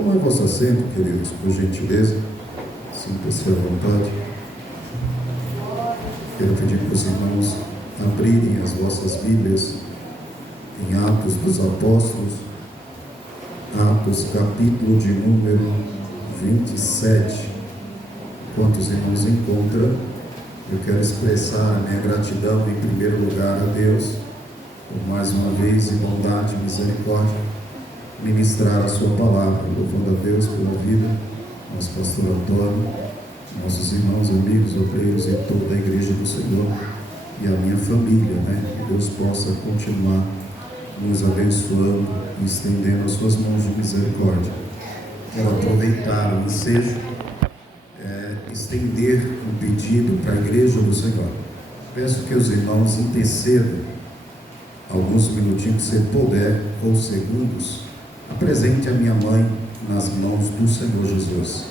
Tomem vosso assento, queridos, por gentileza. Sinta-se à vontade. Quero pedir para os irmãos abrirem as vossas Bíblias em Atos dos Apóstolos, Atos capítulo de número 27. Enquanto os irmãos encontram, eu quero expressar a minha gratidão em primeiro lugar a Deus, por mais uma vez, em bondade e misericórdia, ministrar a sua palavra, louvando a Deus pela vida, nosso pastor Antônio, nossos irmãos, amigos, obreiros e toda a igreja do Senhor e a minha família, que Deus possa continuar nos abençoando e estendendo as suas mãos de misericórdia. Quero aproveitar o ensejo, estender um pedido para a igreja do Senhor. Peço que os irmãos intercedam alguns minutinhos, se puder, ou segundos. Apresente a minha mãe nas mãos do Senhor Jesus.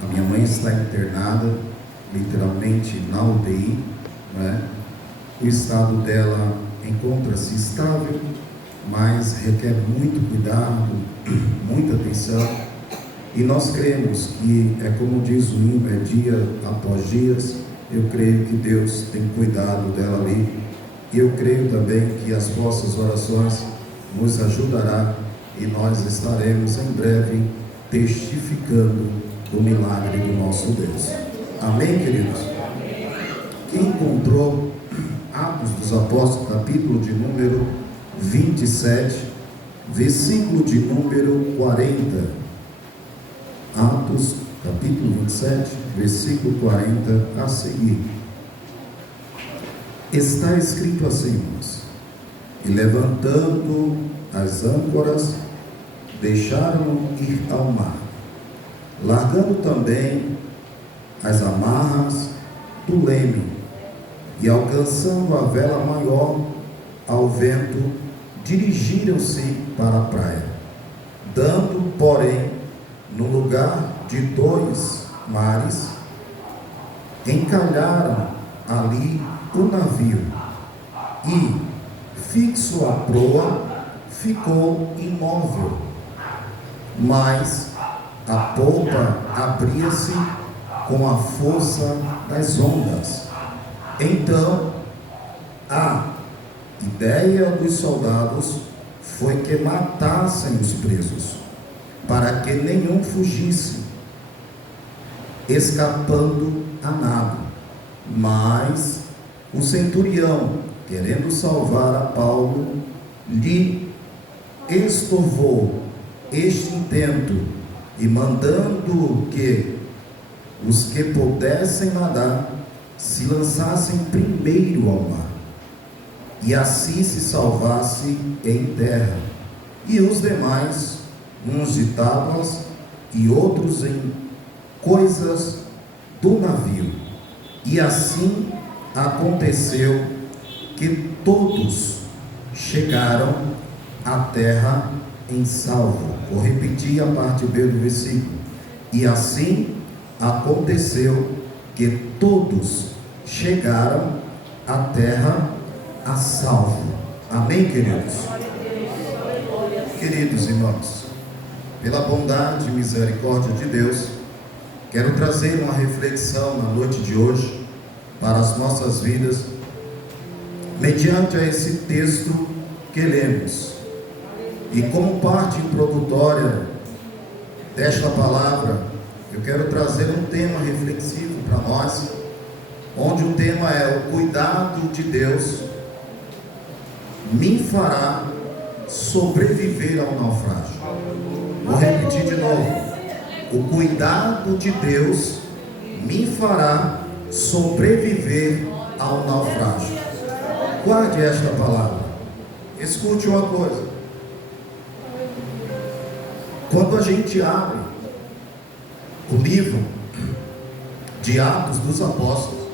A minha mãe está internada, literalmente na UTI, O estado dela encontra-se estável, mas requer muito cuidado, muita atenção, e nós cremos que, como diz o hino, é dia após dias. Eu creio que Deus tem cuidado dela ali, e eu creio também que as vossas orações nos ajudará, e nós estaremos em breve testificando do milagre do nosso Deus. Amém, queridos? Quem encontrou Atos dos Apóstolos, capítulo de número 27, versículo de número 40. Atos, capítulo 27, versículo 40 a seguir. Está escrito assim, irmãos: e levantando as âncoras, deixaram ir ao mar, largando também as amarras do leme, e alcançando a vela maior ao vento, dirigiram-se para a praia, dando, porém, no lugar de 2 mares, encalharam ali o navio, e, fixo à proa, ficou imóvel, mas a polpa abria-se com a força das ondas. Então, a ideia dos soldados foi que matassem os presos, para que nenhum fugisse, escapando a nado. Mas o centurião, querendo salvar a Paulo, lhe estorvou este intento, e mandando que os que pudessem nadar se lançassem primeiro ao mar, e assim se salvasse em terra, e os demais, uns de tábuas e outros em coisas do navio. E assim aconteceu que todos chegaram à terra em salvo. Vou repetir a parte B do versículo. E assim aconteceu que todos chegaram à terra a salvo. Amém, queridos? Queridos irmãos, pela bondade e misericórdia de Deus, quero trazer uma reflexão na noite de hoje para as nossas vidas, mediante a esse texto que lemos. E como parte introdutória desta palavra, eu quero trazer um tema reflexivo para nós, onde o tema é: o cuidado de Deus me fará sobreviver ao naufrágio. Vou repetir de novo: o cuidado de Deus me fará sobreviver ao naufrágio. Guarde esta palavra. Escute uma coisa: quando a gente abre o livro de Atos dos Apóstolos,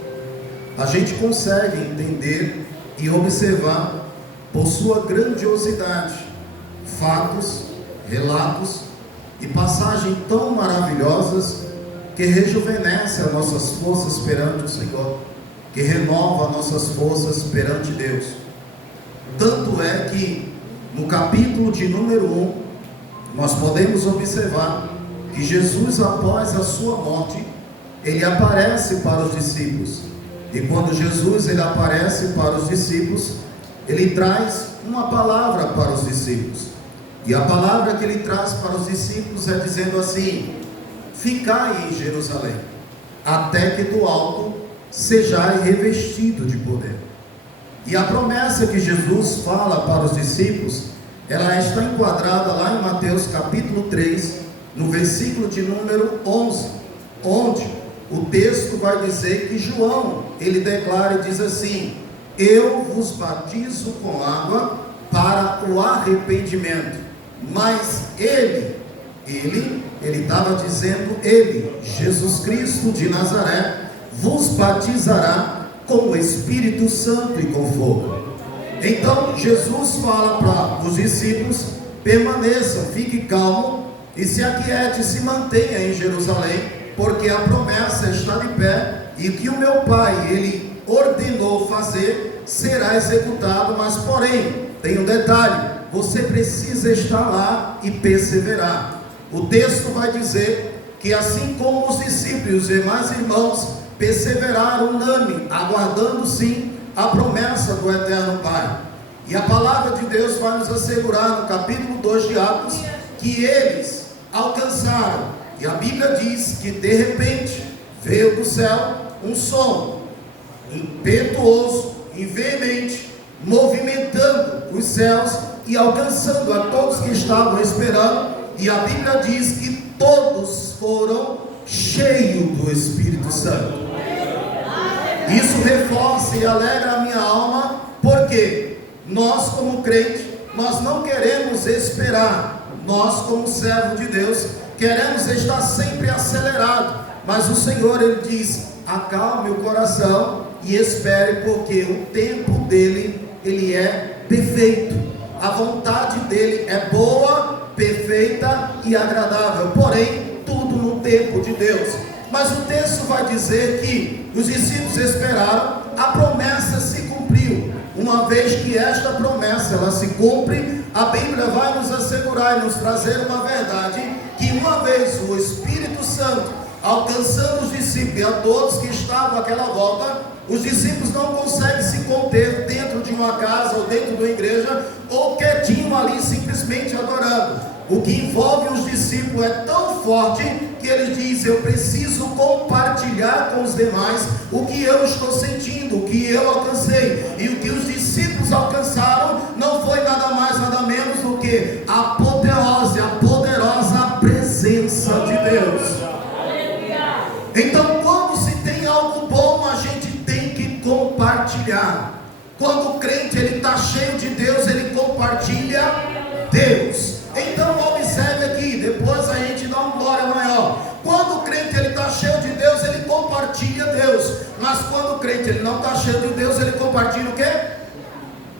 a gente consegue entender e observar, por sua grandiosidade, fatos, relatos e passagens tão maravilhosas que rejuvenescem as nossas forças perante o Senhor, que renova nossas forças perante Deus. Tanto é que no capítulo de número 1, nós podemos observar que Jesus, após a sua morte, ele aparece para os discípulos. E quando Jesus ele aparece para os discípulos, ele traz uma palavra para os discípulos. E a palavra que ele traz para os discípulos é dizendo assim: ficai em Jerusalém, até que do alto sejais revestido de poder. E a promessa que Jesus fala para os discípulos, ela está enquadrada lá em Mateus capítulo 3, no versículo de número 11, onde o texto vai dizer que João, ele declara e diz assim: eu vos batizo com água para o arrependimento, mas ele estava dizendo, Jesus Cristo de Nazaré, vos batizará com o Espírito Santo e com fogo. Então Jesus fala para os discípulos: permaneçam, fique calmo e se aquiete, se mantenha em Jerusalém, porque a promessa está de pé, e que o meu Pai, ele ordenou fazer, será executado. Mas porém, tem um detalhe: você precisa estar lá e perseverar. O texto vai dizer que assim como os discípulos e os demais irmãos perseveraram unânime, aguardando sim a promessa do eterno Pai. E a palavra de Deus vai nos assegurar no capítulo 2 de Atos que eles alcançaram. E a Bíblia diz que de repente veio do céu um som impetuoso e veemente, movimentando os céus e alcançando a todos que estavam esperando. E a Bíblia diz que todos foram cheios do Espírito Santo. Isso reforça e alegra a minha alma, porque nós como crente, nós não queremos esperar. Nós como servo de Deus, queremos estar sempre acelerado. Mas o Senhor, ele diz: acalme o coração e espere, porque o tempo dele, ele é perfeito. A vontade dele é boa, perfeita e agradável, porém tudo no tempo de Deus. Mas o texto vai dizer que os discípulos esperaram, a promessa se cumpriu. Uma vez que esta promessa ela se cumpre, a Bíblia vai nos assegurar e nos trazer uma verdade, que uma vez o Espírito Santo alcançando os discípulos e a todos que estavam àquela volta, os discípulos não conseguem se conter dentro de uma casa ou dentro de uma igreja, ou quietinho ali simplesmente adorando. O que envolve os discípulos é tão forte que eles dizem: eu preciso compartilhar com os demais o que eu estou sentindo, o que eu alcancei. E o que os discípulos alcançaram não foi nada mais, nada menos do que a apoteose, a poderosa presença de Deus. Então, quando se tem algo bom, a gente tem que compartilhar. Quando o crente ele está cheio de Deus, ele compartilha Deus. Então observe aqui, depois a gente dá uma glória maior. Quando o crente ele está cheio de Deus, ele compartilha Deus. Mas quando o crente ele não está cheio de Deus, ele compartilha o quê?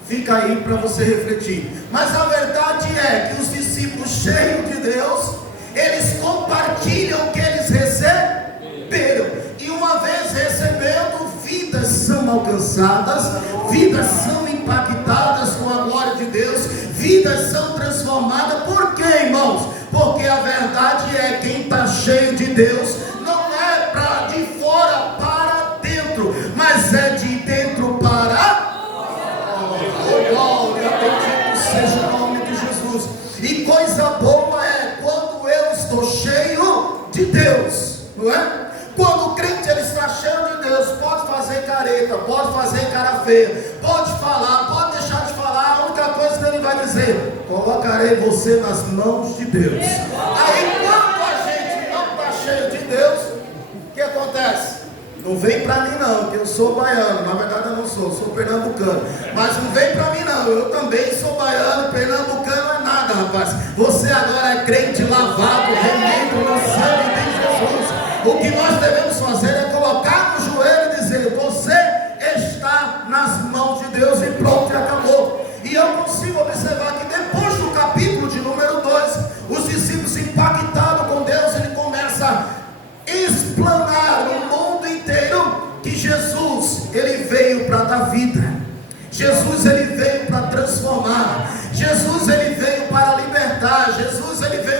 Fica aí para você refletir. Mas a verdade é que os discípulos cheios de Deus, eles compartilham o que eles receberam. E uma vez recebendo, vidas são alcançadas, vidas são impactadas com a glória de Deus, vidas são transformadas. Por quê, irmãos? Porque a verdade é: quem está cheio de Deus não é para de fora para dentro, mas é de dentro para glória, bendito seja o nome de Jesus. E coisa boa é quando eu estou cheio de Deus, não é? Quando o crente ele está cheio de Deus, pode fazer careta, pode fazer cara feia, pode falar, pode deixar de falar. A única coisa que ele vai dizer: colocarei você nas mãos de Deus. Aí quando a gente não está cheio de Deus, o que acontece? Não vem para mim não, que eu sou baiano. Na verdade eu não sou pernambucano. Mas não vem para mim não, eu também sou baiano. Pernambucano é nada, rapaz. Você agora é crente lavado, remido no sangue de Jesus. O que nós devemos fazer é colocar no joelho e dizer: você está nas mãos de Deus, e pronto, e acabou. E eu consigo observar que depois do capítulo de número 2, os discípulos impactados com Deus, ele começa a explanar no mundo inteiro que Jesus, ele veio para dar vida. Jesus, ele veio para transformar. Jesus, ele veio para libertar. Jesus, ele veio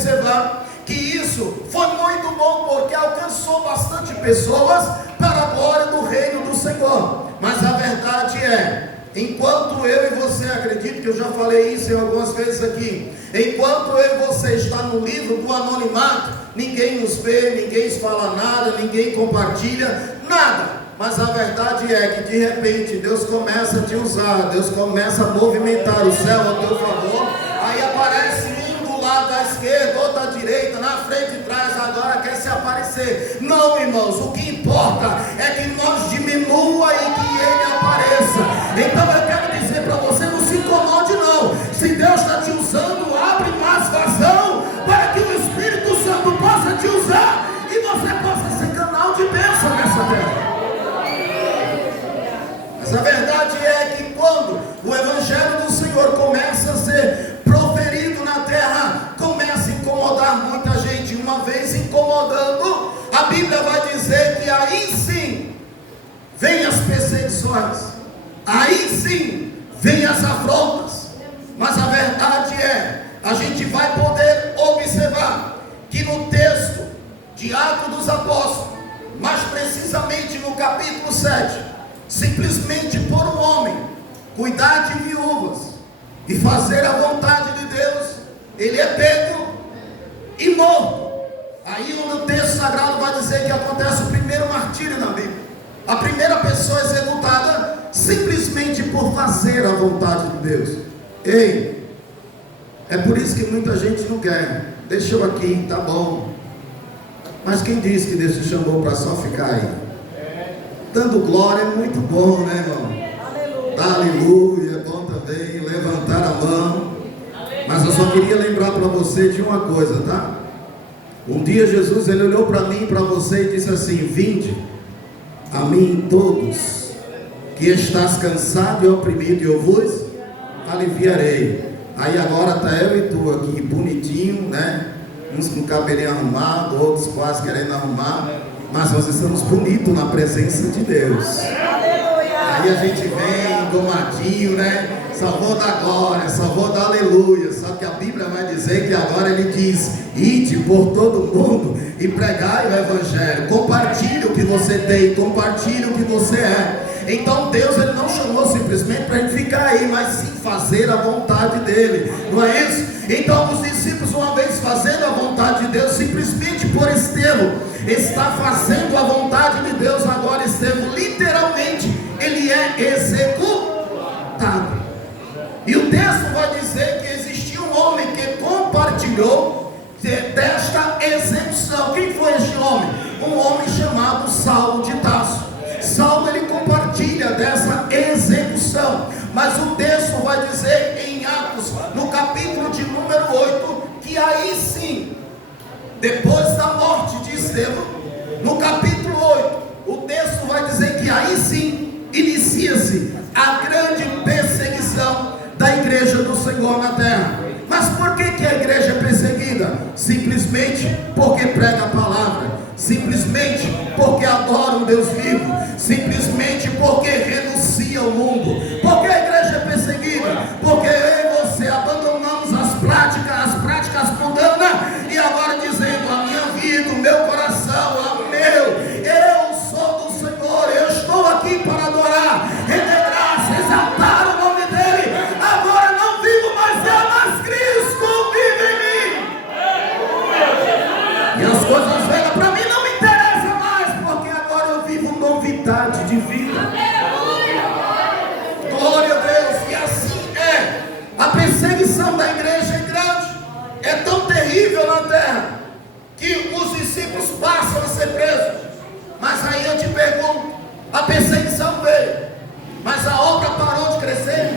observar que isso foi muito bom, porque alcançou bastante pessoas para a glória do reino do Senhor. Mas a verdade é, enquanto eu e você, acredito que eu já falei isso em algumas vezes aqui, enquanto eu e você está no livro do anonimato, ninguém nos vê, ninguém fala nada, ninguém compartilha, nada. Mas a verdade é que de repente Deus começa a te usar, Deus começa a movimentar o céu a teu favor, aí aparece um do lado da esquerda, outro da direita, na frente e trás, agora quer se aparecer. Não, irmãos, o que importa é que nós diminua e que Ele apareça. Então eu quero dizer para você, não se incomode não. Se Deus está te usando, abre mais vazão para que o Espírito Santo possa te usar e você possa ser canal de bênção nessa terra. Mas a verdade é que quando o Evangelho do Senhor começa a ser proferido na terra, começa a incomodar muita gente. Uma vez incomodando, a Bíblia vai dizer que aí sim vem as perseguições, aí sim vem as afrontas. Mas a verdade é, a gente vai poder observar que no texto de Atos dos Apóstolos, mais precisamente no capítulo 7, simplesmente por um homem cuidar de viúvas e fazer a vontade de Deus, ele é pego e morto. Aí onde o texto sagrado vai dizer que acontece o primeiro martírio na Bíblia, a primeira pessoa executada simplesmente por fazer a vontade de Deus. Ei, é por isso que muita gente não quer. Deixa eu aqui, tá bom. Mas quem disse que Deus te chamou para só ficar aí? Dando glória é muito bom, né, irmão? Aleluia, é bom também levantar a mão. Mas eu só queria lembrar para você de uma coisa, tá? Um dia Jesus, ele olhou para mim e para você e disse assim: vinde a mim todos que estás cansado e oprimido, e eu vos aliviarei. Aí agora tá eu e tu aqui bonitinho, né? Uns com o cabelinho arrumado, outros quase querendo arrumar, mas nós estamos bonitos na presença de Deus. Aí a gente vem engomadinho, né? Só vou dar glória, só vou dar aleluia. Só que a Bíblia vai dizer que agora ele diz: ide por todo mundo e pregai o Evangelho. Compartilhe o que você tem, compartilhe o que você é. Então Deus, ele não chamou simplesmente para a gente ficar aí, mas sim fazer a vontade dele, não é isso? Então os discípulos, uma vez fazendo a vontade de Deus, simplesmente por Estevão está fazendo a vontade de Deus. Agora Estevão, literalmente, ele é executado. E o texto vai dizer que existia um homem que compartilhou desta execução. Quem foi este homem? Um homem chamado Saulo de Tarso. Saulo, ele compartilha dessa execução. Mas o texto vai dizer em Atos, no capítulo de número 8, que aí sim, depois da morte de Estevão, no capítulo 8, o texto vai dizer que aí sim inicia-se a grande perseguição da igreja do Senhor na terra. Mas por que a igreja é perseguida? Simplesmente porque prega a palavra, simplesmente porque adora um Deus vivo, simplesmente porque renuncia ao mundo. Por que a igreja é perseguida? Porque eu e você abandonamos as práticas mundanas, e agora dizendo: a minha vida, o meu coração, eu sou do Senhor, eu estou aqui para adorar, render graça, exaltar o nome dele. Agora não vivo mais eu, mas Cristo vive em mim. E as coisas velhas para mim não me interessam mais, porque agora eu vivo novidade de vida. Glória a Deus. E assim é. A perseguição da igreja é grande, é tão terrível na terra, que os discípulos passam a ser presos. Mas aí eu te pergunto, a perseguição veio, mas a obra parou de crescer?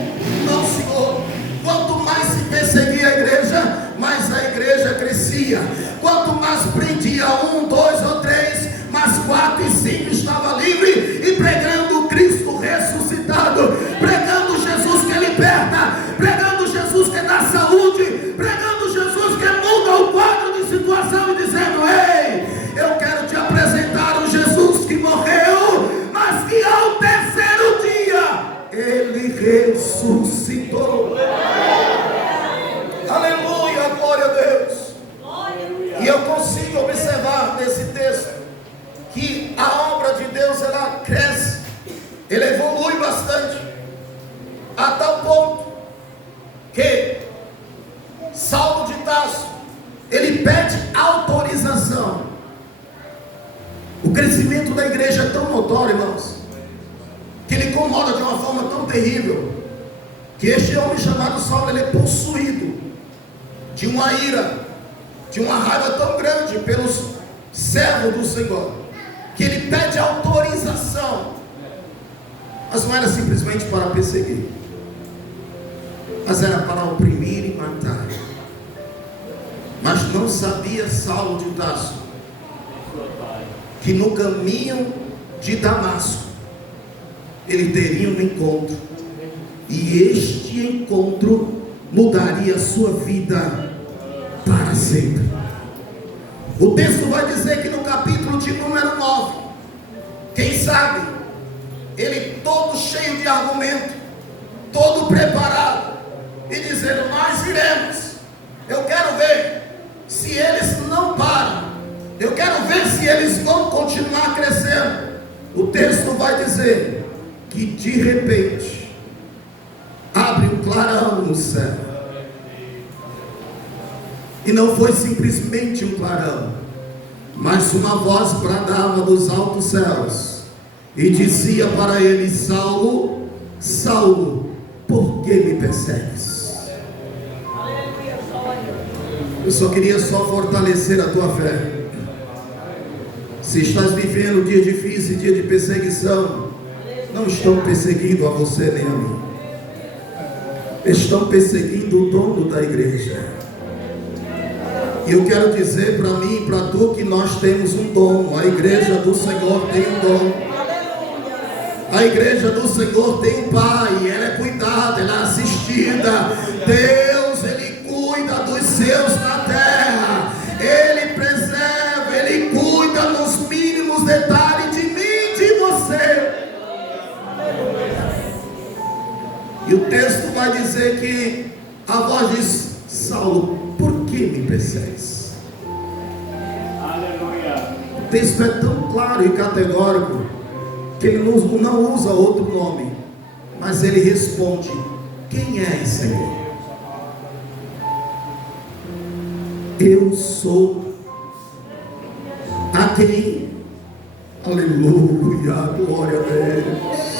Não, Senhor. Quanto mais se perseguia a igreja, mais a igreja crescia. Quanto mais prendia 1, 2 ou 3, mais 4 e 5 estava livre e pregando Cristo ressuscitado, pregando Jesus que liberta, pregando Jesus que dá saúde, pregando Jesus que muda o quadro de situação e dizendo: ei, eu quero te apresentar o Jesus que morreu, mas que ao terceiro dia ele ressuscitou. Aleluia, glória a Deus. crescimento da igreja é tão notório, irmãos, que ele incomoda de uma forma tão terrível, que este homem chamado Saulo, ele é possuído de uma ira, de uma raiva tão grande pelos servos do Senhor, que ele pede autorização, mas não era simplesmente para perseguir, mas era para oprimir e matar. Mas não sabia Saulo de Tarso que no caminho de Damasco ele teria um encontro, e este encontro mudaria a sua vida para sempre. O texto vai dizer que no capítulo de número 9, quem sabe, ele todo cheio de argumento, todo preparado, e dizendo: nós iremos, eu quero ver se eles não param, eu quero ver se eles vão continuar crescendo. O texto vai dizer que de repente abre um clarão no céu, e não foi simplesmente um clarão, mas uma voz bradava dos altos céus e dizia para ele: Saulo, Saulo, por que me persegues? Eu só queria fortalecer a tua fé. Se estás vivendo um dia difícil, dia de perseguição, não estão perseguindo a você nem a mim, estão perseguindo o dono da igreja. E eu quero dizer para mim e para tu que nós temos um dono. A igreja do Senhor tem um dono. A igreja do Senhor tem um pai, ela é cuidada, ela é assistida. Deus, ele cuida dos seus na terra, ele preserva, ele cuida nos mínimos detalhes de mim e de você. E o texto vai dizer que a voz diz: Saulo, por que me persegues? Aleluia. O texto é tão claro e categórico que ele não usa outro nome, mas ele responde: quem és, Senhor? Eu sou a quem? Aleluia, glória a Deus.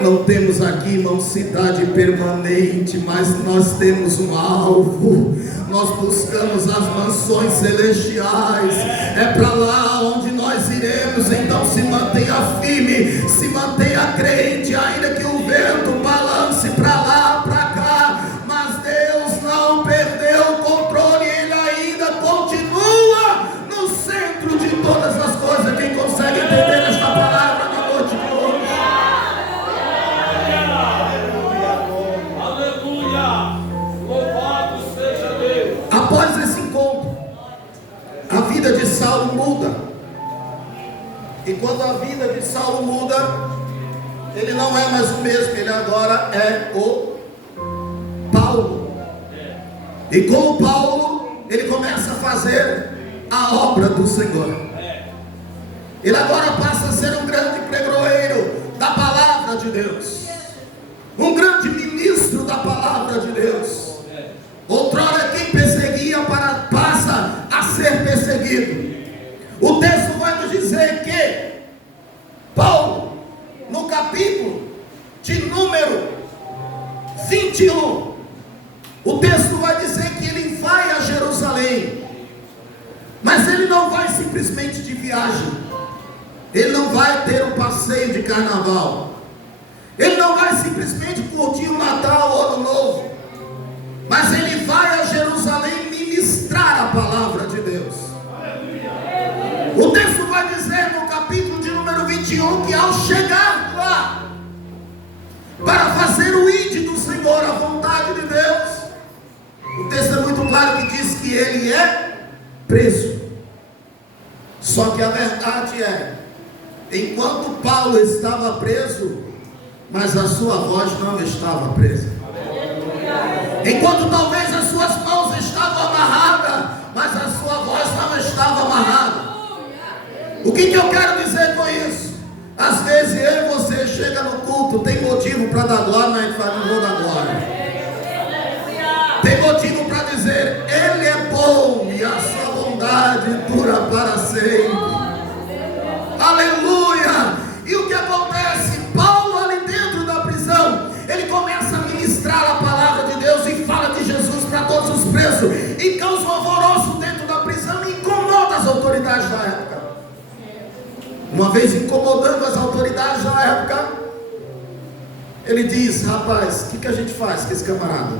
Não temos aqui, irmão, cidade permanente, mas nós temos um alvo. Nós buscamos as mansões celestiais. É para lá onde nós iremos. Então se mantenha firme, se mantenha crente, ainda que o vento balance para lá, para cá, mas Deus não perdeu o controle, ele ainda continua no centro de todas as coisas. Quem consegue entender esta palavra na noite de hoje? Após esse encontro, a vida de Saulo muda. E quando a vida de Saulo muda, ele não é mais o mesmo, ele agora é o Paulo. E com o Paulo, ele começa a fazer a obra do Senhor. Ele agora passa a ser um grande pregoeiro da palavra de Deus, um grande ministro da palavra de Deus. Outrora quem perseguia passa a ser perseguido. O texto vai nos dizer que Paulo, no capítulo de número 21, o texto vai dizer que ele vai a Jerusalém, mas ele não vai simplesmente de viagem, ele não vai ter um passeio de carnaval, ele não vai simplesmente curtir o Natal ou o Ano Novo, mas ele vai a Jerusalém ministrar a palavra de Deus. O texto vai dizer no capítulo de número 21 que ao chegar lá para fazer o ide do Senhor, a vontade de Deus, o texto é muito claro que diz que ele é preso. Só que a verdade é, enquanto Paulo estava preso, mas a sua voz não estava presa. Enquanto talvez as suas mãos estavam amarradas, mas a sua voz não estava amarrada. O que eu quero dizer com isso? Às vezes eu e você chega no culto, tem motivo para dar glória, mas a gente fala: não vou dar glória. Tem motivo para dizer: Ele é bom e a sua bondade dura para sempre. Uma vez incomodando as autoridades na época, ele diz: rapaz, o que a gente faz com esse camarada?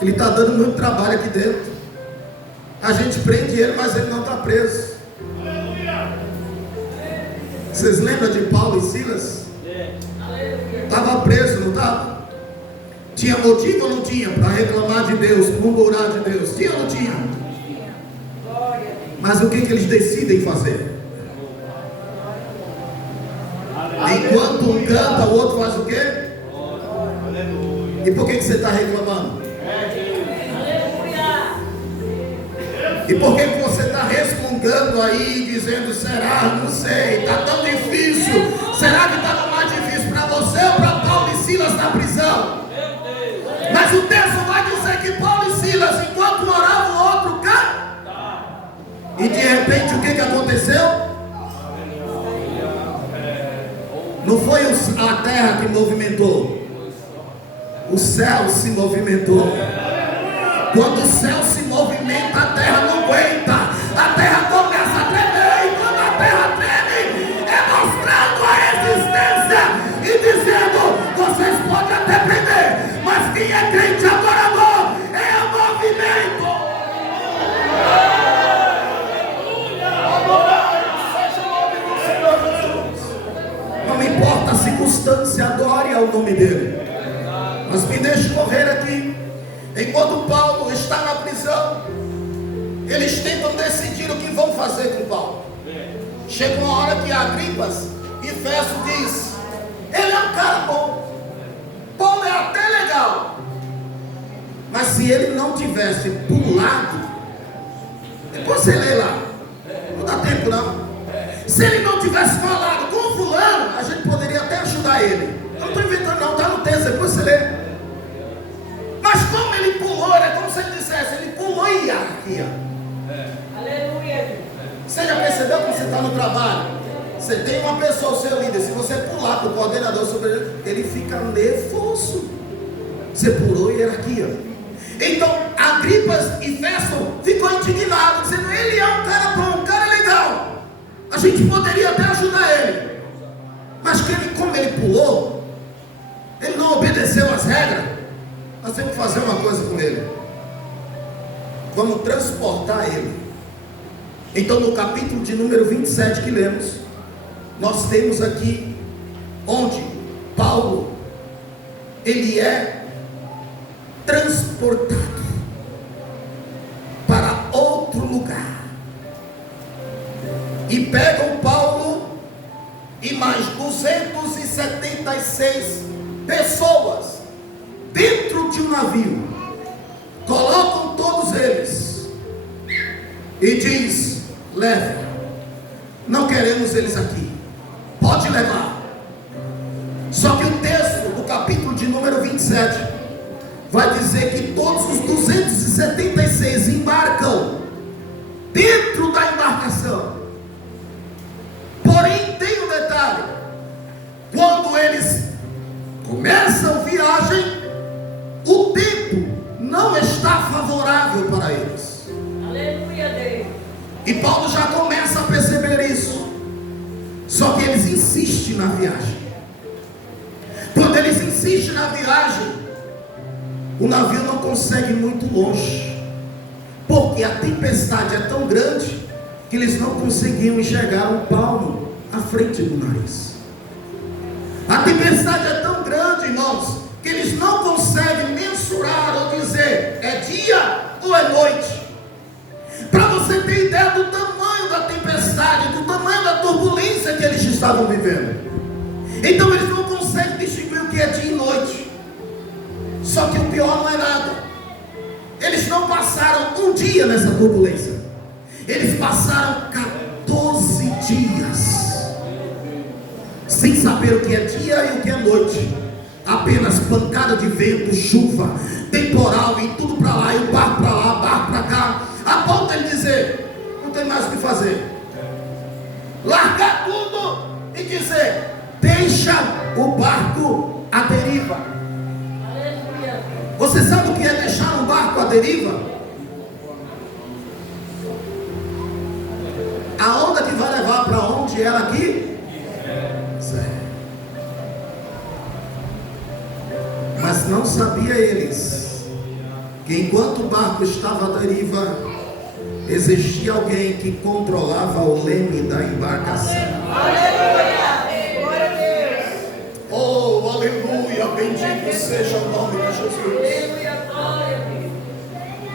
Ele está dando muito trabalho aqui dentro. A gente prende ele, mas ele não está preso. Vocês lembram de Paulo e Silas? Estava preso, não estava? Tinha motivo ou não tinha para reclamar de Deus, murmurar de Deus? Tinha ou não tinha? Mas o que eles decidem fazer? Enquanto um canta, o outro faz o quê? E por que você está reclamando? E por que você está resmungando aí, dizendo: será? Não sei, está tão difícil. Será que estava mais difícil para você ou para Paulo e Silas na prisão? Mas o texto vai dizer que Paulo e Silas, enquanto oravam, o outro canta. E de repente o que aconteceu? Não foi a terra que movimentou, o céu se movimentou. Quando o céu se movimenta, a terra não aguenta. A terra começa a tremer. E quando a terra treme, é mostrando a existência e dizendo: vocês podem até prender, mas quem é crente adorador é o movimento. Não importa a circunstância, adore ao nome dele. Mas me deixe correr aqui. Enquanto Paulo está na prisão, eles tentam decidir o que vão fazer com Paulo. Chega uma hora que Agripas e Festo diz: ele é um cara bom, Paulo é até legal, mas se ele não tivesse pulado, depois você lê lá, não dá tempo não. Se ele não tivesse falado com fulano, a gente poderia até ajudar ele. Eu não estou inventando não, está no texto, depois você lê. Mas como ele pulou, é como se ele dissesse: ele pulou em hierarquia. Aleluia. Você já percebeu quando você está no trabalho? Você tem uma pessoa, o seu líder, se você pular para o coordenador superior, ele fica nervoso. Você pulou em hierarquia. Então Agripas e Festo ficou indignado, dizendo: ele é um cara bom, um cara legal, a gente poderia até ajudar ele. Mas como ele pulou, ele não obedeceu às regras. Nós temos que fazer uma coisa com ele. Vamos transportar ele. Então no capítulo de número 27 que lemos, nós temos aqui onde Paulo, ele é transportado para outro lugar. E pegam Paulo e mais 276 pessoas dentro de um navio, colocam todos eles e diz: leve, não queremos eles aqui, pode levar. Só que o texto do capítulo de número 27 vai dizer que todos os 276 embarcam dentro da embarcação. Porém tem um detalhe: quando eles começam a viagem, o tempo não está favorável para eles. Aleluia, Deus. E Paulo já começa a perceber isso. Só que eles insistem na viagem. Quando eles insistem na viagem, o navio não consegue ir muito longe, porque a tempestade é tão grande que eles não conseguiam enxergar um palmo à frente do nariz. A tempestade é tão grande, irmãos, que eles não conseguem mensurar ou dizer é dia ou é noite. Para você ter ideia do tamanho da tempestade, do tamanho da turbulência que eles estavam vivendo. Então eles não conseguem distinguir o que é dia e noite. Só que o pior não é nada. Eles não passaram um dia nessa turbulência. Eles passaram 14 dias sem saber o que é dia e o que é noite. Apenas pancada de vento, chuva, temporal e tudo para lá, e o barco para lá, barco para cá, a ponto de ele dizer: não tem mais o que fazer. Largar tudo e dizer: deixa o barco à deriva. Você sabe o que é deixar um barco à deriva? A onda que vai levar para onde ela aqui não sabia eles que enquanto o barco estava à deriva, existia alguém que controlava o leme da embarcação. Aleluia! Glória a Deus! Oh, aleluia! Bendito seja o nome de Jesus.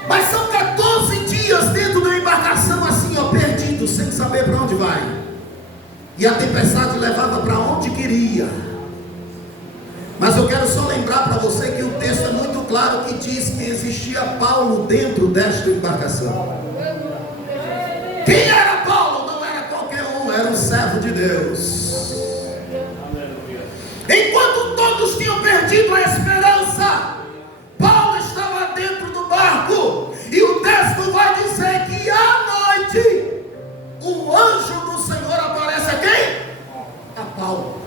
Mas são 14 dias dentro da embarcação, assim, ó, perdido, sem saber para onde vai. E a tempestade levava para onde queria. Mas eu quero só lembrar para você que o texto é muito claro que diz que existia Paulo dentro desta embarcação. Quem era Paulo? Não era qualquer um, era um servo de Deus. Enquanto todos tinham perdido a esperança, Paulo estava dentro do barco. E o texto vai dizer que à noite o anjo do Senhor aparece a quem? A Paulo.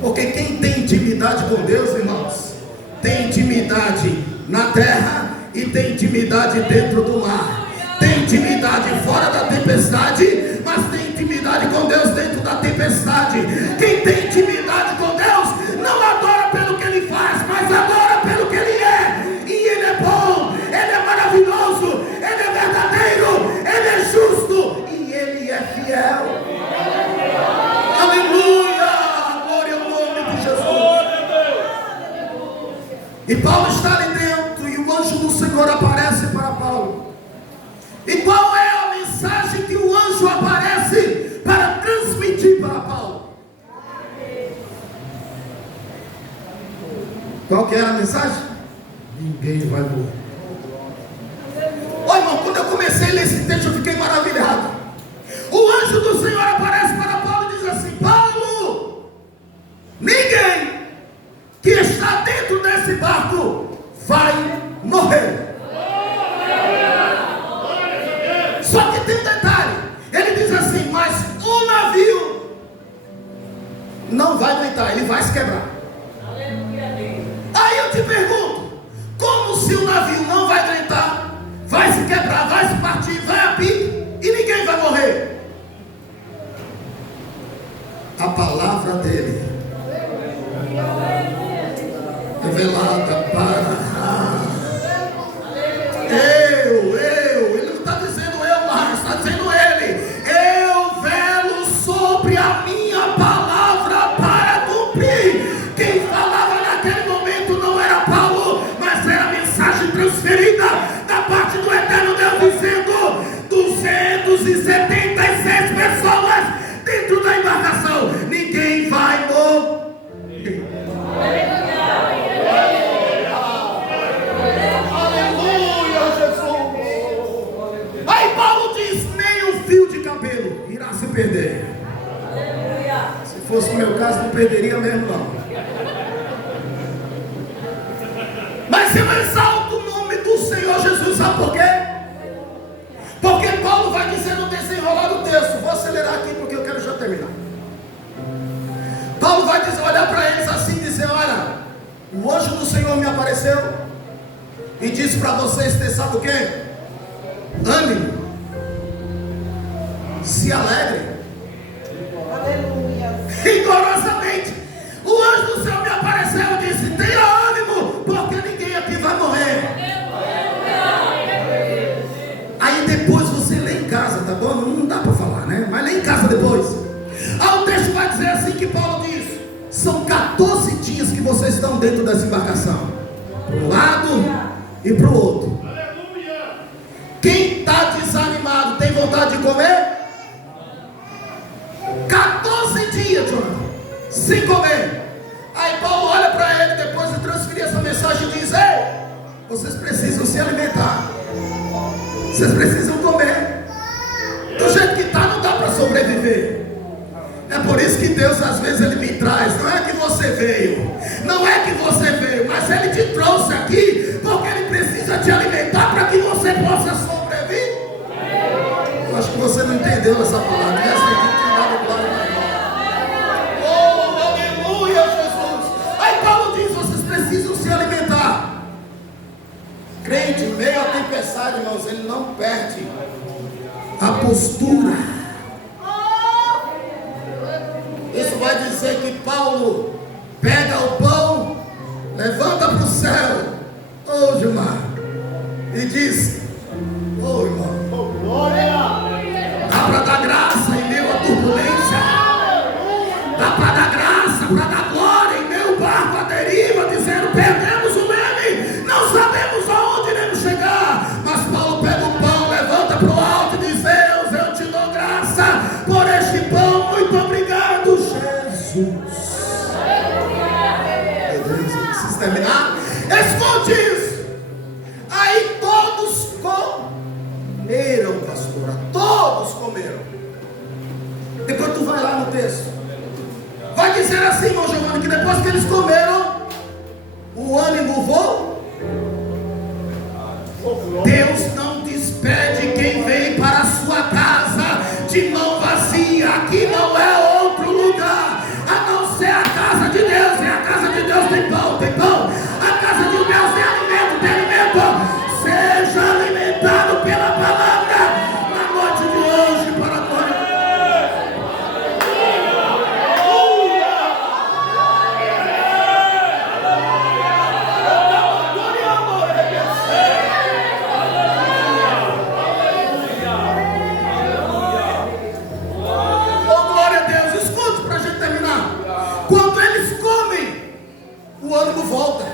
Porque quem tem intimidade com Deus, irmãos, tem intimidade na terra e tem intimidade dentro do mar. Tem intimidade fora da tempestade, mas tem intimidade com Deus dentro da tempestade. Quem tem intimidade com Deus não adora pelo que Ele faz, mas adora pelo que Ele é. E Ele é bom, Ele é maravilhoso, Ele é verdadeiro, Ele é justo e Ele é fiel. Aleluia! Glória ao nome de Jesus. E Paulo está ali dentro e o anjo do Senhor aparece para Paulo. E qual é a mensagem que o anjo aparece para transmitir para Paulo? Qual que era a mensagem? Ninguém vai morrer. Ô irmão, quando eu comecei a ler esse texto eu fiquei maravilhado. O anjo do Senhor aparece para Paulo e diz assim: Paulo, ninguém que está dentro desse barco vai morrer. Só que tem um detalhe, ele diz assim: mas o navio não vai aguentar, ele vai se quebrar. Aí eu te pergunto, como se o navio não vai aguentar, vai se quebrar, vai se partir, vai a pique e ninguém vai morrer? A palavra dele revelada para ele não está dizendo eu mais, está dizendo ele: eu velo sobre a minha palavra para cumprir. Quem falava naquele momento não era Paulo, mas era a mensagem transferida da parte do eterno Deus, dizendo: 276 pessoas dentro da embarcação, ninguém vai morrer. Irá se perder. Se fosse o meu caso, não perderia mesmo não. Mas eu exalto o nome do Senhor Jesus. Sabe por quê? Porque Paulo vai dizer no desenrolar do texto. Vou acelerar aqui porque eu quero já terminar. Paulo vai dizer, olhar para eles assim e dizer: olha, o anjo do Senhor me apareceu e disse para vocês ter, sabe o quê? Ânimo, se alegre. Aleluia. Rigorosamente, o anjo do céu me apareceu e disse: tenha ânimo, porque ninguém aqui vai morrer. Aí depois você lê em casa, tá bom? Não dá para falar, né? Mas lê em casa depois. Aí o texto vai dizer assim que Paulo diz: são 14 dias que vocês estão dentro dessa embarcação, para um lado e para o outro. Quem está desanimado tem vontade de comer? 14 dias, Jonathan, sem comer. Aí Paulo olha para ele depois de transferir essa mensagem e diz: ei, vocês precisam se alimentar, vocês precisam comer. Do jeito que está, não dá para sobreviver. É por isso que Deus às vezes Ele me traz. Não é que você veio, não é que você veio, mas Ele te trouxe aqui porque Ele precisa te alimentar para que você possa sobreviver. Eu acho que você não entendeu essa palavra. Essa aqui tem nada glória para nós. Oh, aleluia, Jesus. Aí Paulo diz: vocês precisam se alimentar. Crente, em meio à tempestade, irmãos, ele não perde a postura. Isso vai dizer que Paulo pega o pão levanta para o céu, ô Gilmar, e diz: ô irmão, dá para dar graça em meio à turbulência, dá para dar graça, para dar glória em meio ao barco à deriva, dizendo: perdemos o leme, não sabemos aonde iremos chegar. Mas Paulo pega o pão, levanta para o alto e diz: Deus, eu te dou graça por este pão, muito obrigado, Jesus. Preciso terminar? Escute isso. Aí todos comeram, pastora, todos comeram. Depois tu vai lá no texto, vai dizer assim, irmão Giovanni, que depois que eles comeram, o ânimo voltou. Deus não despede quem vem para a sua casa de mão vazia. Aqui não é outro lugar a não ser a casa de Deus. E a casa de Deus tem pão, tem pão. A casa de Deus tem alimento, tem alimento. Seja alimentado pela palavra na noite de hoje, para a glória. Oh, glória a Deus. Escute para a gente terminar. Quando eles comem, o ânimo volta.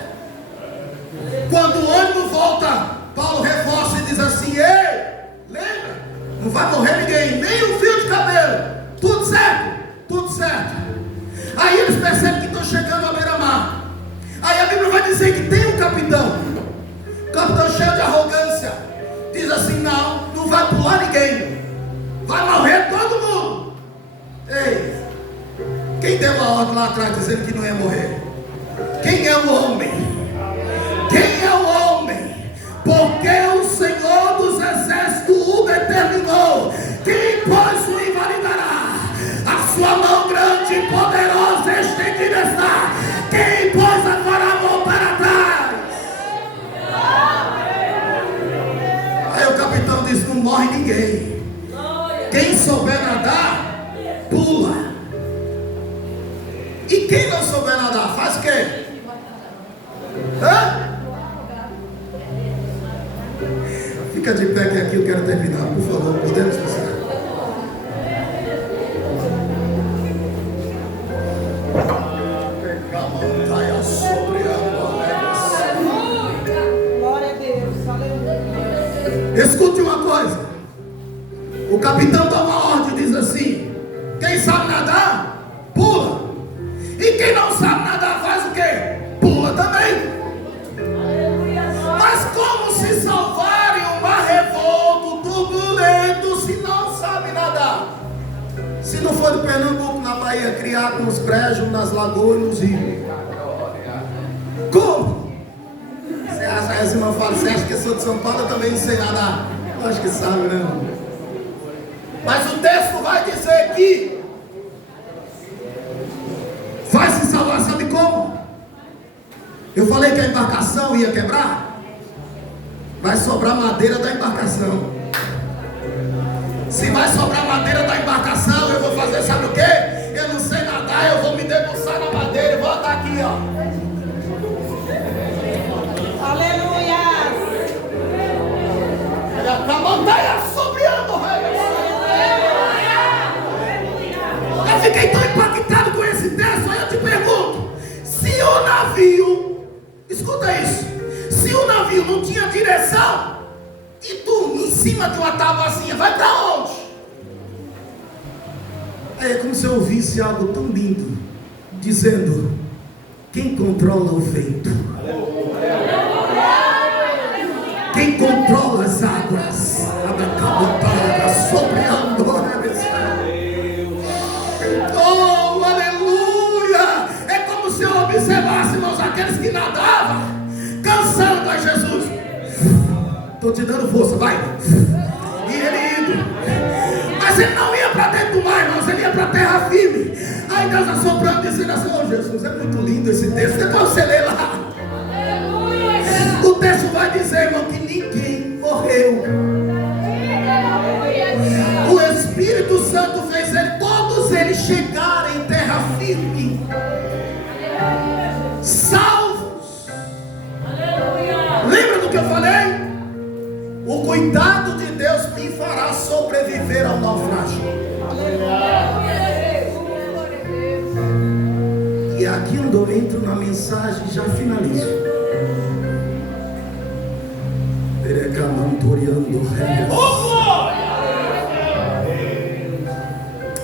Quando o ânimo volta, Paulo reforça e diz assim: ei, lembra, não vai morrer ninguém, nem um fio de cabelo, tudo certo, tudo certo. Aí eles percebem que estão chegando à beira-mar. Aí a Bíblia vai dizer que tem um capitão cheio de arrogância, diz assim: não, não vai pular ninguém, vai morrer todo mundo. Ei, quem deu a ordem lá atrás dizendo que não ia morrer? Quem é o homem? Quem é o homem? Porque o Senhor dos Exércitos o determinou. Quem, pois, o invalidará? A sua mão grande e poderosa estendida está. Quem, pois, a fará voltar atrás? Aí o capitão diz: não morre ninguém. Quem souber nadar, pula. E quem não souber nadar, faz o quê? Hã? Fica de pé que aqui eu quero terminar, por favor, podemos passar. Glória a Deus, aleluia. Escute uma coisa. O capitão dá uma ordem e diz assim: quem sabe nadar, pula. E quem não sabe nadar, faz o quê? Pula também. Mas como se salvar em um mar revolto, turbulento, se não sabe nadar? Se não for de Pernambuco, na Bahia, criado nos brejos, nas lagoas, nos rios. Como? Você acha, as irmãs falam: você acha que eu sou de São Paulo? Eu também não sei nadar. Eu acho que sabe, né? Mas o texto vai dizer que vai se salvar, sabe como? Eu falei que a embarcação ia quebrar. Vai sobrar madeira da embarcação. Se vai sobrar madeira da embarcação, eu vou fazer, sabe o que? Eu não sei nadar, eu vou me debruçar na madeira e vou estar aqui, ó. Aleluia. A montanha assobiando, rei. Eu fiquei tão impactado com esse texto. Aí eu te pergunto: se o navio, escuta isso, se o navio não tinha direção e tu em cima de uma tabuazinha, vai para onde? É como se eu ouvisse algo tão lindo dizendo: quem controla o vento? Quem controla as águas? Oh, aleluia! É como se eu observasse, irmãos, aqueles que nadavam, cansando a Jesus. Estou te dando força, vai. E ele indo. Mas ele não ia para dentro do mar, irmãos, ele ia para a terra firme. Aí Deus assoprando, dizendo assim: oh Jesus, é muito lindo esse texto. Depois você lê lá. O texto vai dizer, irmão, que ninguém morreu. O Espírito Santo fez todos eles chegarem em terra firme, salvos. falei? O cuidado de Deus me fará sobreviver ao naufrágio. E aqui eu entro na mensagem e já finalizo.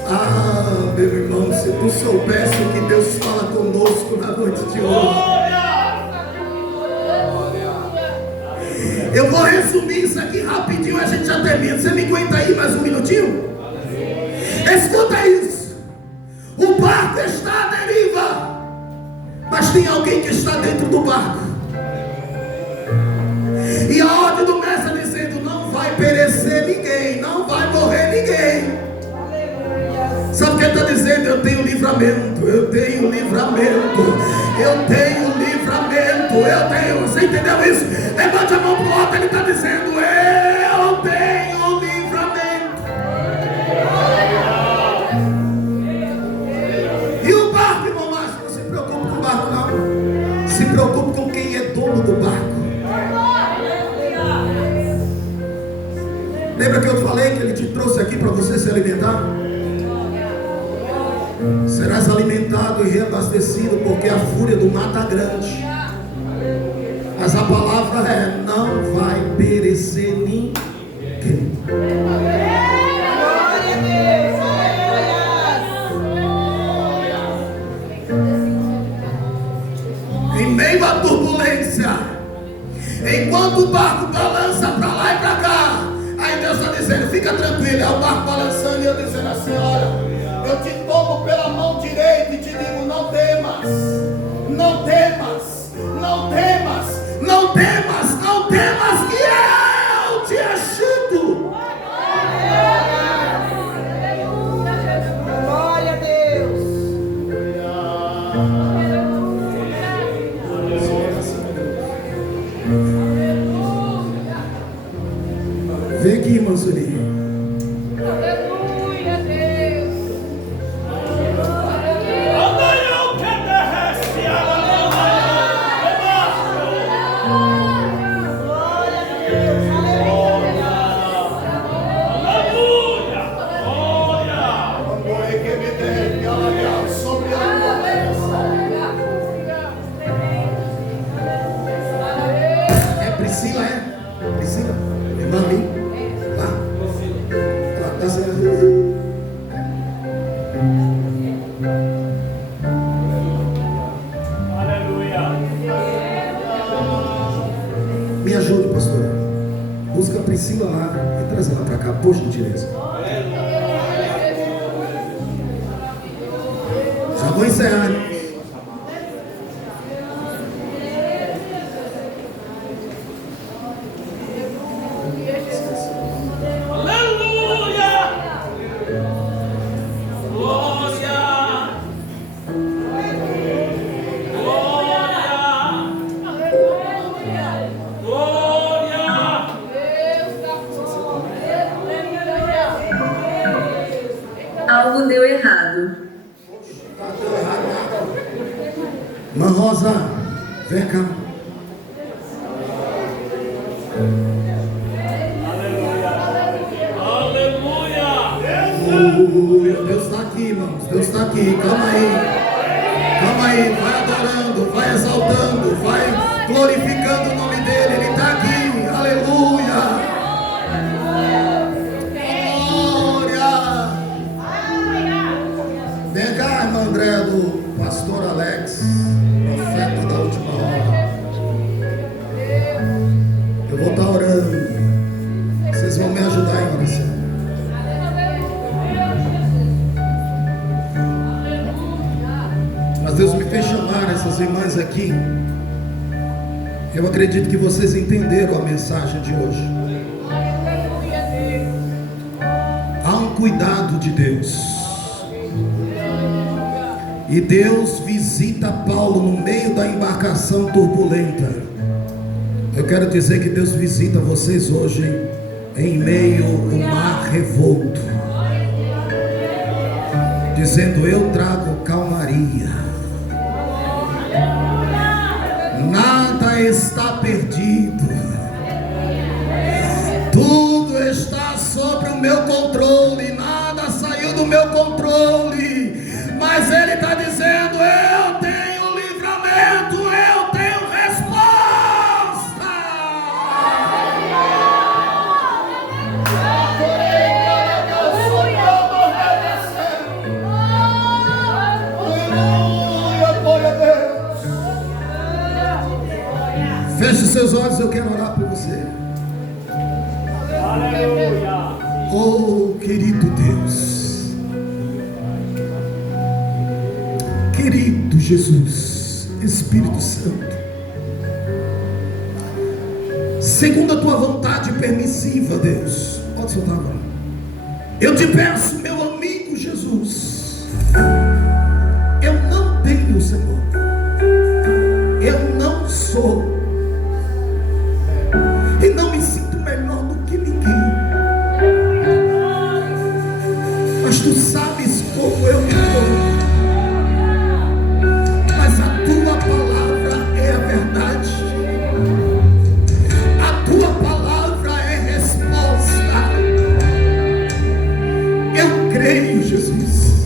Ah, meu irmão, se tu soubesse o que Deus fala conosco na noite de hoje. Eu vou resumir isso aqui rapidinho, a gente já termina. Você me aguenta aí mais um minutinho? Escuta isso. O barco está à deriva, mas tem alguém que está dentro do barco. E a ordem do mestre está dizendo: não vai perecer ninguém, não vai morrer ninguém. Sabe o que ele está dizendo? Eu tenho livramento, eu tenho livramento, eu tenho livramento, eu tenho. Você entendeu isso? Levante a mão para o outro, ele está dizendo: eu tenho livramento. E o barco, irmão Márcio, não se preocupe com o barco, não. Se preocupe com quem é dono do barco. Lembra que eu falei que ele te trouxe aqui para você se alimentar? Serás alimentado e reabastecido, porque a fúria do mar está grande. Mas a palavra é: não vai perecer ninguém. Em meio à turbulência, enquanto o barco balança para lá e para cá, aí Deus está dizendo: fica tranquilo. É o barco balançando e eu dizendo assim: olha, eu te tomo pela mão direita e te digo: não temas, não temas, não temas, não temas, não temas, que eu te ajudo. Glória a Deus. Vem aqui, irmã Sueli. Me ajude, pastor. Busca a Priscila lá e traz ela para cá, por gentileza. Já vou encerrar. Algo deu errado. Irmã Rosa, vem cá. Aleluia. Deus está aqui, irmãos. Deus está aqui. Calma aí. Calma aí. Vai adorando, vai exaltando, vai glorificando o nome dele. Ele está aqui. Aleluia. Vem cá, irmã André, do pastor Alex, profeta da última hora. Eu vou estar orando. Vocês vão me ajudar em oração. Mas Deus me fez chamar essas irmãs aqui. Eu acredito que vocês entenderam a mensagem de hoje. Há um cuidado de Deus. E Deus visita Paulo no meio da embarcação turbulenta. Eu quero dizer que Deus visita vocês hoje em meio ao mar revolto, dizendo: eu trago calmaria. Nada está perdido. meu controle, nada saiu do meu controle, mas Ele está dizendo: eu tenho livramento, eu tenho resposta. Feche seus olhos, eu quero orar por você. Oh, querido Deus, querido Jesus, Espírito Santo, segundo a tua vontade permissiva, Deus, pode soltar agora. Eu te peço, meu amigo Jesus, eu não tenho, Senhor, eu não sou, e não me sinto melhor do que ninguém, mas tu sabes como eu me dou. Mas a tua palavra é a verdade, a tua palavra é resposta. Eu creio, Jesus,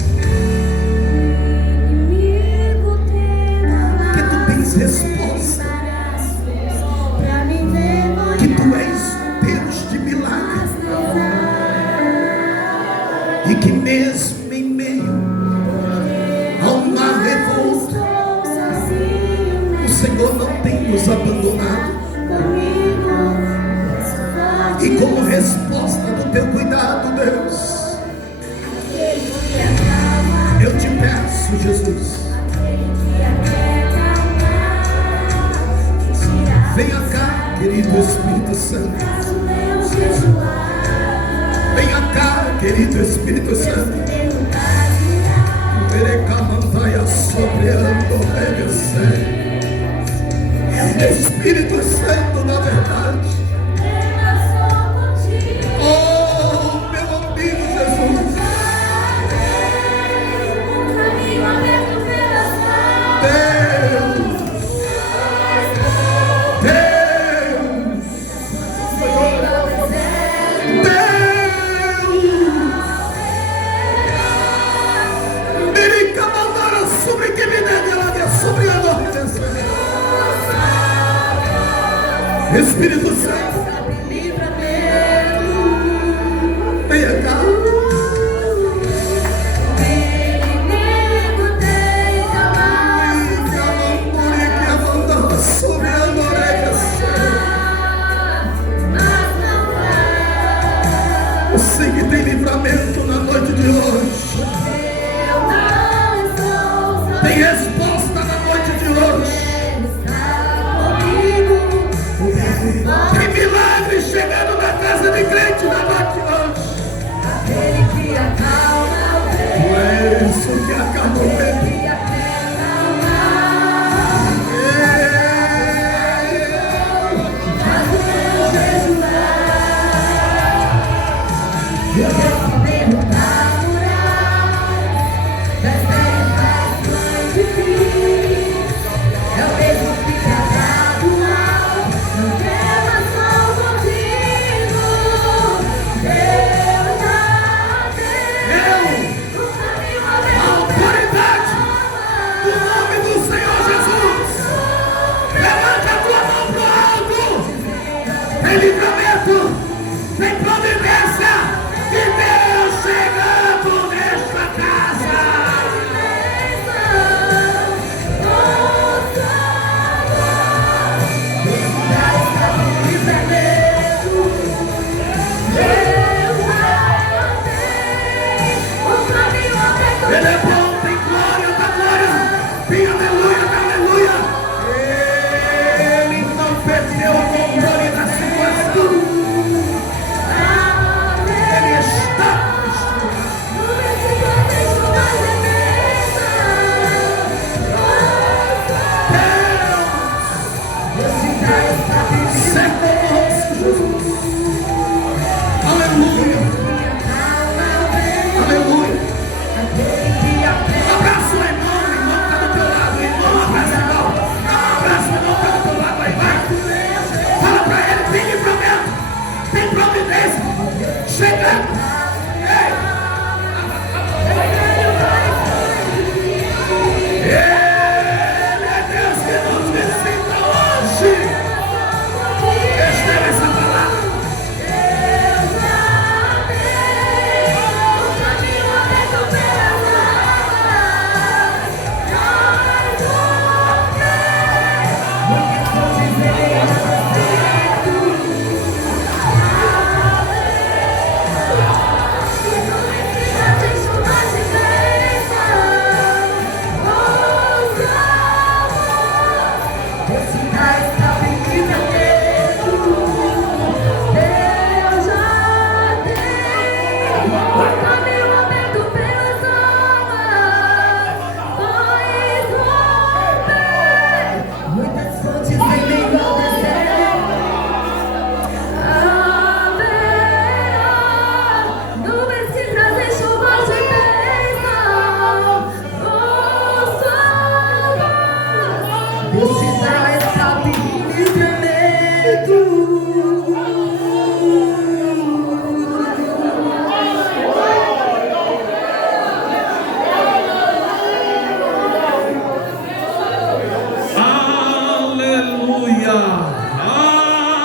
que tu tens resposta, que tu és Deus de milagres, e que mesmo em meio ao mar revolto, o Senhor não tem nos abandonado. E como resposta do teu cuidado, Deus, eu te peço, Jesus, venha cá, querido Espírito Santo. Venha cá, querido Espírito Santo. Espírito Santo, na verdade, oh, meu amigo Jesus, Espírito Santo, venha cá. Eu sei que tem livramento na noite de hoje, tem resposta na noite de hoje. Tem milagre chegando na casa de crente na noite de hoje. Tu és o que acalma o vento. Tem livramento, tem providência de Deus chegando nesta casa. Ele é bom, tem glória da glória, tem aleluia da aleluia. Ele não perdeu o controle da situação.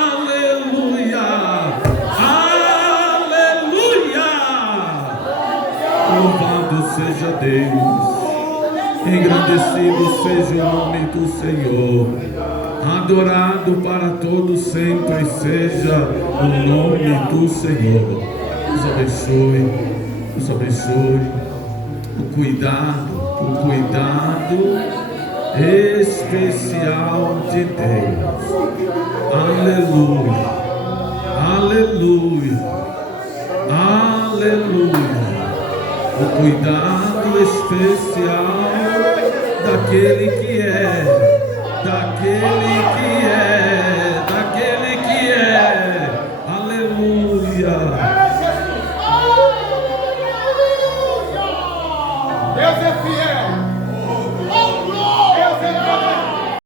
Aleluia! Aleluia! Louvado seja Deus, engrandecido seja o nome do Senhor, adorado para todos sempre seja o nome do Senhor. Nos abençoe, o cuidado especial de Deus. Aleluia, aleluia, aleluia. O cuidado especial daquele que é, aleluia. Deus é fiel. Deus é